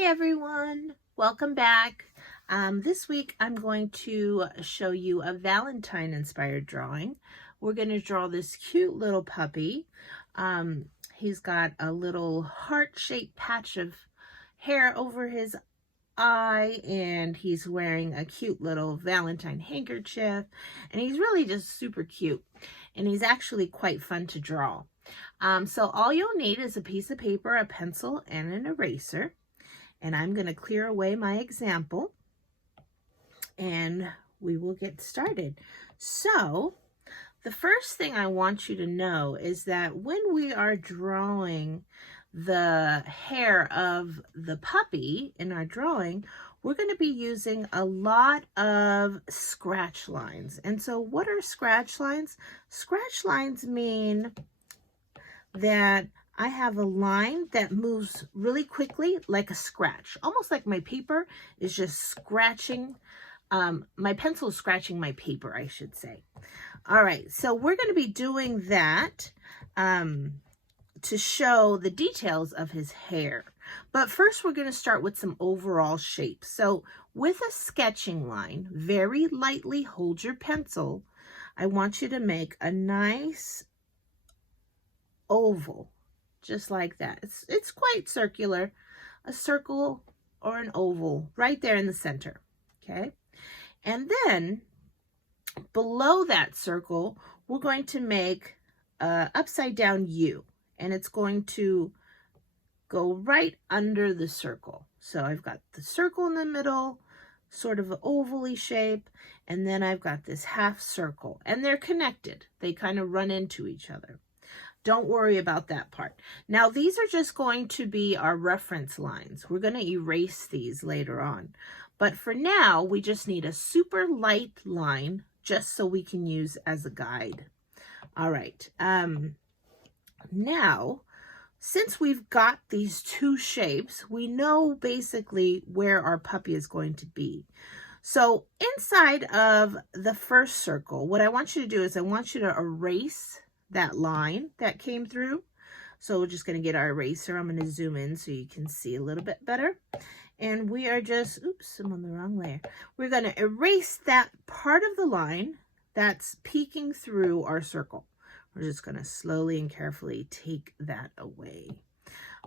Hi everyone, welcome back. This week I'm going to show you a Valentine inspired drawing. We're going to draw this cute little puppy. He's got a little heart-shaped patch of hair over his eye, and he's wearing a cute little Valentine handkerchief, and he's really just super cute, and he's actually quite fun to draw. So all you'll need is a piece of paper, a pencil, and an eraser. And I'm going to clear away my example and we will get started. So the first thing I want you to know is that when we are drawing the hair of the puppy in our drawing, we're going to be using a lot of scratch lines. And so what are scratch lines? Scratch lines mean that I have a line that moves really quickly like a scratch, almost like my paper is just scratching, my pencil is scratching my paper, I should say. All right, so we're going to be doing that to show the details of his hair. But first we're going to start with some overall shapes. So with a sketching line, very lightly hold your pencil. I want you to make a nice oval. Just like that. It's quite circular, a circle or an oval right there in the center, okay? And then below that circle, we're going to make a upside down U, and it's going to go right under the circle. So I've got the circle in the middle, sort of an oval-y shape, and then I've got this half circle, and they're connected. They kind of run into each other. Don't worry about that part. Now, these are just going to be our reference lines. We're going to erase these later on. But for now, we just need a super light line just so we can use as a guide. All right. Now, since we've got these two shapes, we know basically where our puppy is going to be. So inside of the first circle, what I want you to do is I want you to erase that line that came through. So we're just going to get our eraser. I'm going to zoom in so you can see a little bit better. And we are just, oops, I'm on the wrong layer. We're going to erase that part of the line that's peeking through our circle. We're just going to slowly and carefully take that away.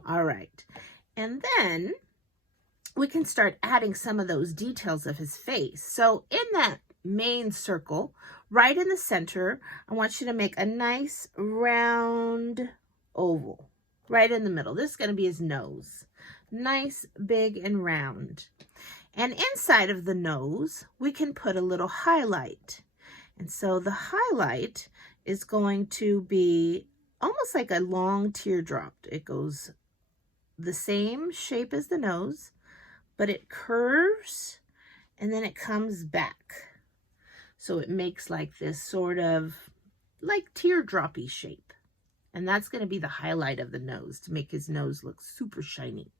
All right. And then we can start adding some of those details of his face. So in that main circle, right in the center, I want you to make a nice round oval right in the middle. This is going to be his nose. Nice, big, and round. And inside of the nose, we can put a little highlight. And so the highlight is going to be almost like a long teardrop. It goes the same shape as the nose, but it curves and then it comes back. So it makes like this sort of like teardroppy shape. And that's going to be the highlight of the nose to make his nose look super shiny.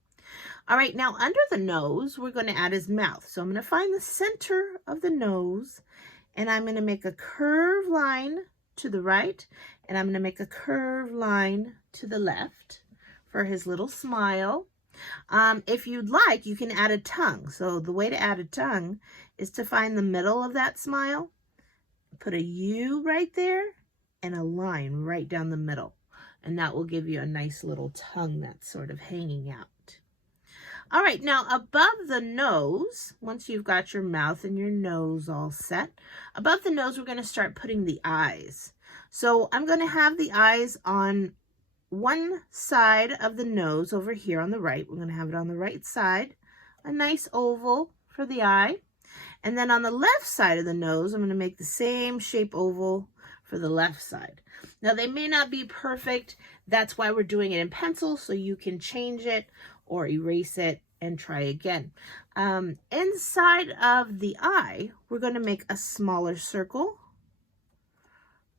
All right, now under the nose, we're going to add his mouth. So I'm going to find the center of the nose, and I'm going to make a curved line to the right, and I'm going to make a curved line to the left for his little smile. If you'd like, you can add a tongue. So the way to add a tongue is to find the middle of that smile, put a U right there, and a line right down the middle. And that will give you a nice little tongue that's sort of hanging out. All right, now above the nose, once you've got your mouth and your nose all set, above the nose, we're going to start putting the eyes. So I'm going to have the eyes on one side of the nose over here on the right. We're going to have it on the right side, a nice oval for the eye. And then on the left side of the nose, I'm going to make the same shape oval for the left side. Now, they may not be perfect. That's why we're doing it in pencil, so you can change it or erase it and try again. Inside of the eye, we're going to make a smaller circle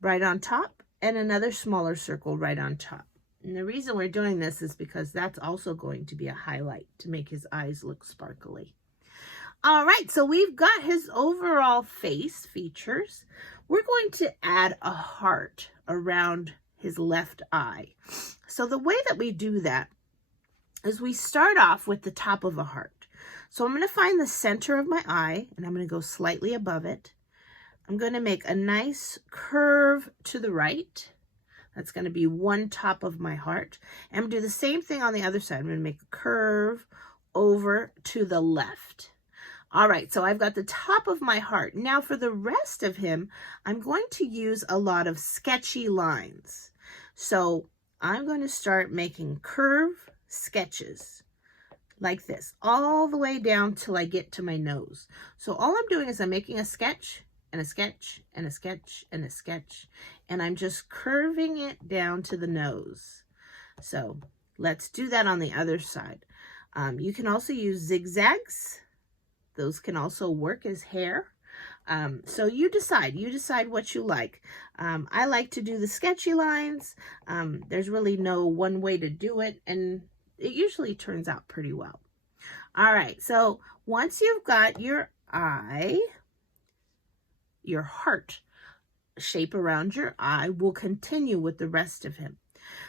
right on top and another smaller circle right on top. And the reason we're doing this is because that's also going to be a highlight to make his eyes look sparkly. All right, so we've got his overall face features. We're going to add a heart around his left eye. So the way that we do that is we start off with the top of a heart. So I'm going to find the center of my eye, and I'm going to go slightly above it. I'm going to make a nice curve to the right. That's going to be one top of my heart. And I'm going to do the same thing on the other side. I'm going to make a curve over to the left. All right, so I've got the top of my heart. Now for the rest of him, I'm going to use a lot of sketchy lines. So I'm going to start making curve sketches like this, all the way down till I get to my nose. So all I'm doing is I'm making a sketch and a sketch and a sketch and a sketch, and I'm just curving it down to the nose. So let's do that on the other side. You can also use zigzags. Those can also work as hair. So you decide what you like. I like to do the sketchy lines. There's really no one way to do it, and it usually turns out pretty well. All right, so once you've got your eye, your heart shape around your eye, we'll continue with the rest of him.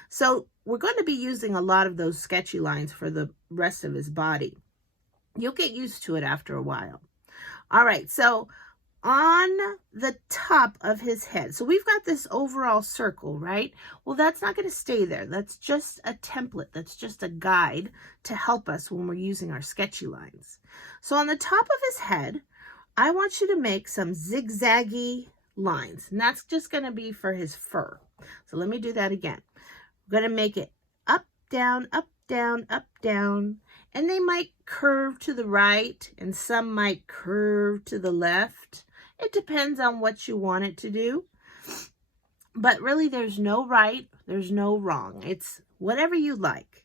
So we're going to be using a lot of those sketchy lines for the rest of his body. You'll get used to it after a while. All right, so on the top of his head, so we've got this overall circle, right? Well, that's not going to stay there. That's just a template. That's just a guide to help us when we're using our sketchy lines. So on the top of his head, I want you to make some zigzaggy lines, and that's just going to be for his fur. So let me do that again. We're going to make it up, down, up, down, up, down, and they might curve to the right, and some might curve to the left. It depends on what you want it to do. But really, there's no right, there's no wrong. It's whatever you like.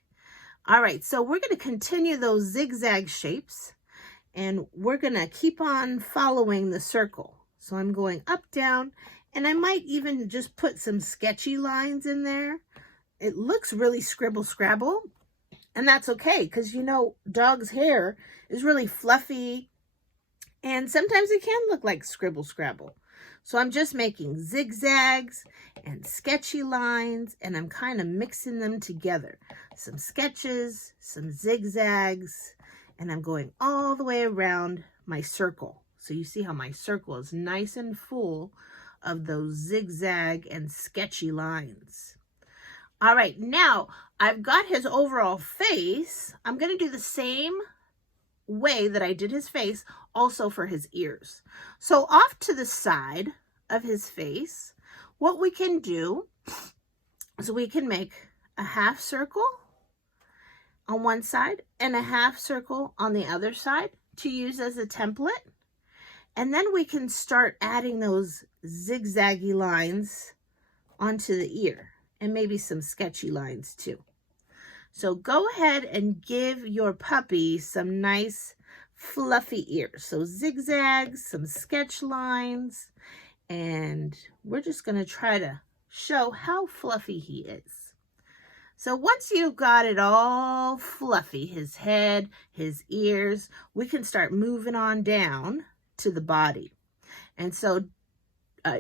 All right, so we're going to continue those zigzag shapes, and we're going to keep on following the circle. So I'm going up, down, and I might even just put some sketchy lines in there. It looks really scribble scrabble, and that's okay, because you know dog's hair is really fluffy, and sometimes it can look like scribble scrabble. So I'm just making zigzags and sketchy lines, and I'm kind of mixing them together. Some sketches, some zigzags, and I'm going all the way around my circle. So you see how my circle is nice and full of those zigzag and sketchy lines. All right, now I've got his overall face. I'm going to do the same way that I did his face also for his ears. So off to the side of his face, what we can do is we can make a half circle on one side and a half circle on the other side to use as a template. And then we can start adding those zigzaggy lines onto the ear, and maybe some sketchy lines too. So go ahead and give your puppy some nice fluffy ears. So zigzags, some sketch lines, and we're just going to try to show how fluffy he is. So once you've got it all fluffy, his head, his ears, we can start moving on down to the body. And so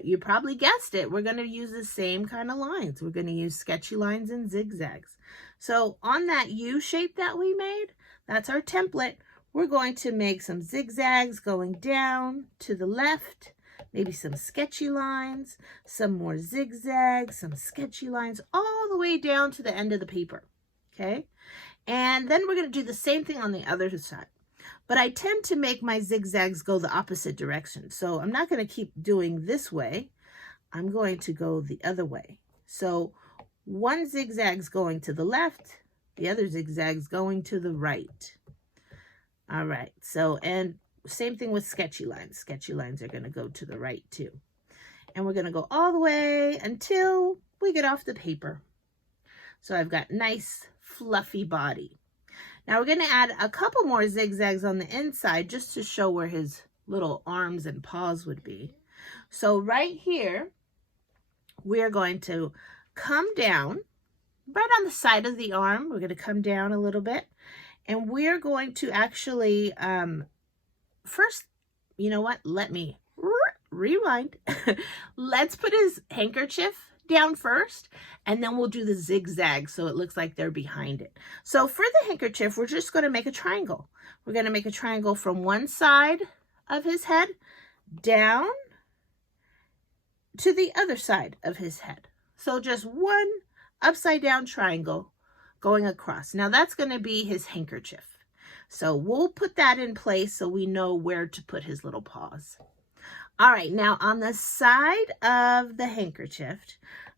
you probably guessed it, we're going to use the same kind of lines. We're going to use sketchy lines and zigzags. So on that U shape that we made, that's our template. We're going to make some zigzags going down to the left, maybe some sketchy lines, some more zigzags, some sketchy lines, all the way down to the end of the paper, okay? And then we're going to do the same thing on the other side. But I tend to make my zigzags go the opposite direction. So I'm not going to keep doing this way. I'm going to go the other way. So one zigzag's going to the left, the other zigzag's going to the right. All right. So, and same thing with sketchy lines. Sketchy lines are going to go to the right too. And we're going to go all the way until we get off the paper. So I've got nice fluffy body. Now we're going to add a couple more zigzags on the inside just to show where his little arms and paws would be. So right here, we're going to come down right on the side of the arm. We're going to come down a little bit, and we're going to actually, first, you know what? Let me rewind. Let's put his handkerchief down first, and then we'll do the zigzag so it looks like they're behind it. So for the handkerchief, we're just going to make a triangle. We're going to make a triangle from one side of his head down to the other side of his head. So just one upside down triangle going across. Now that's going to be his handkerchief. So we'll put that in place so we know where to put his little paws. All right, now on the side of the handkerchief,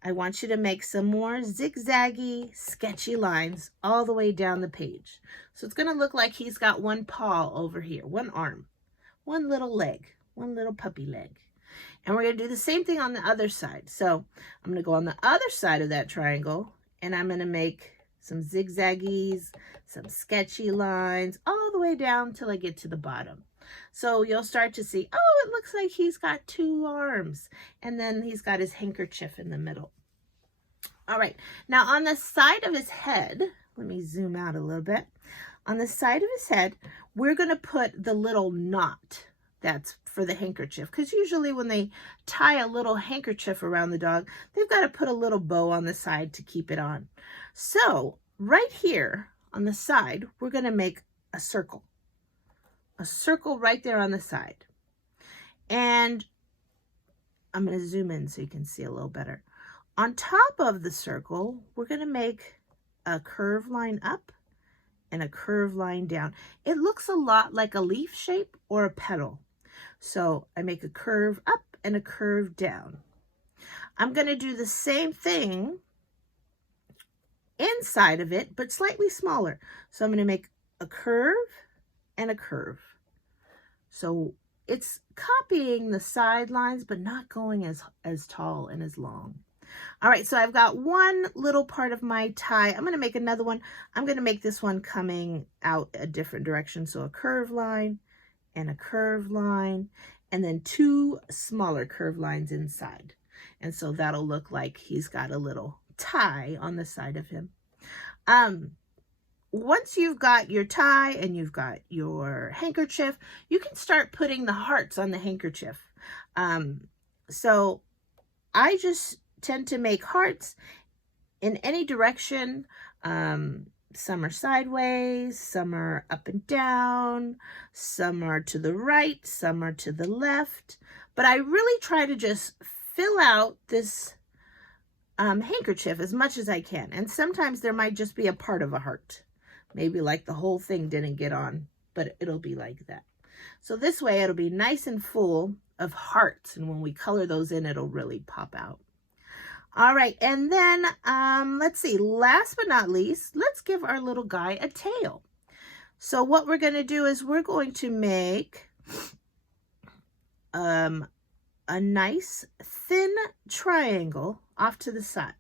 I want you to make some more zigzaggy, sketchy lines all the way down the page. So it's going to look like he's got one paw over here, one arm, one little leg, one little puppy leg. And we're going to do the same thing on the other side. So I'm going to go on the other side of that triangle, and I'm going to make some zigzaggies, some sketchy lines all the way down till I get to the bottom. So you'll start to see, oh, it looks like he's got two arms, and then he's got his handkerchief in the middle. All right, now on the side of his head, let me zoom out a little bit. On the side of his head, we're going to put the little knot that's for the handkerchief, because usually when they tie a little handkerchief around the dog, they've got to put a little bow on the side to keep it on. So right here on the side, we're going to make a circle right there on the side. And I'm going to zoom in so you can see a little better. On top of the circle, we're going to make a curved line up and a curved line down. It looks a lot like a leaf shape or a petal. So I make a curve up and a curve down. I'm going to do the same thing inside of it, but slightly smaller. So I'm going to make a curve and a curve. So it's copying the sidelines, but not going as tall and as long. All right, so I've got one little part of my tie. I'm going to make another one. I'm going to make this one coming out a different direction. So a curved line and a curved line, and then two smaller curved lines inside. And so that'll look like he's got a little tie on the side of him. Once you've got your tie and you've got your handkerchief, you can start putting the hearts on the handkerchief. So I just tend to make hearts in any direction. Some are sideways, some are up and down, some are to the right, some are to the left. But I really try to just fill out this handkerchief as much as I can. And sometimes there might just be a part of a heart. Maybe like the whole thing didn't get on, but it'll be like that. So this way it'll be nice and full of hearts. And when we color those in, it'll really pop out. All right, and then let's see, last but not least, let's give our little guy a tail. So what we're going to do is we're going to make a nice thin triangle off to the side.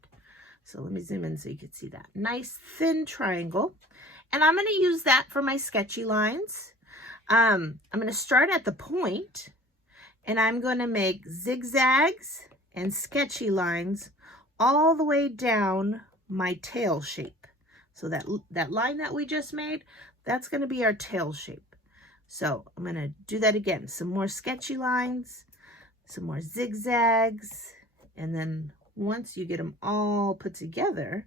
So let me zoom in so you can see that. Nice thin triangle. And I'm going to use that for my sketchy lines. I'm going to start at the point, and I'm going to make zigzags and sketchy lines all the way down my tail shape. So that line that we just made, that's going to be our tail shape. So I'm going to do that again. Some more sketchy lines, some more zigzags, and then once you get them all put together,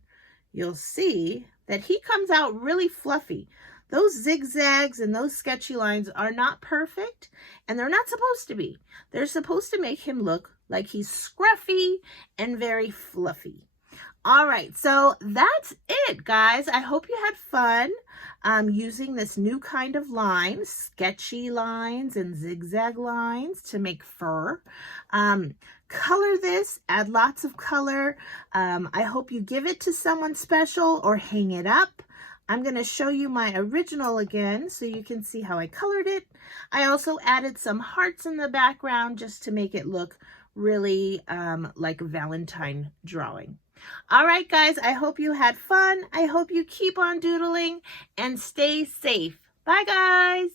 you'll see that he comes out really fluffy. Those zigzags and those sketchy lines are not perfect, and they're not supposed to be. They're supposed to make him look like he's scruffy and very fluffy. All right, so that's it, guys. I hope you had fun using this new kind of line, sketchy lines and zigzag lines to make fur. Color this, add lots of color. I hope you give it to someone special or hang it up. I'm going to show you my original again so you can see how I colored it. I also added some hearts in the background just to make it look really like a Valentine drawing. All right, guys, I hope you had fun. I hope you keep on doodling and stay safe. Bye, guys.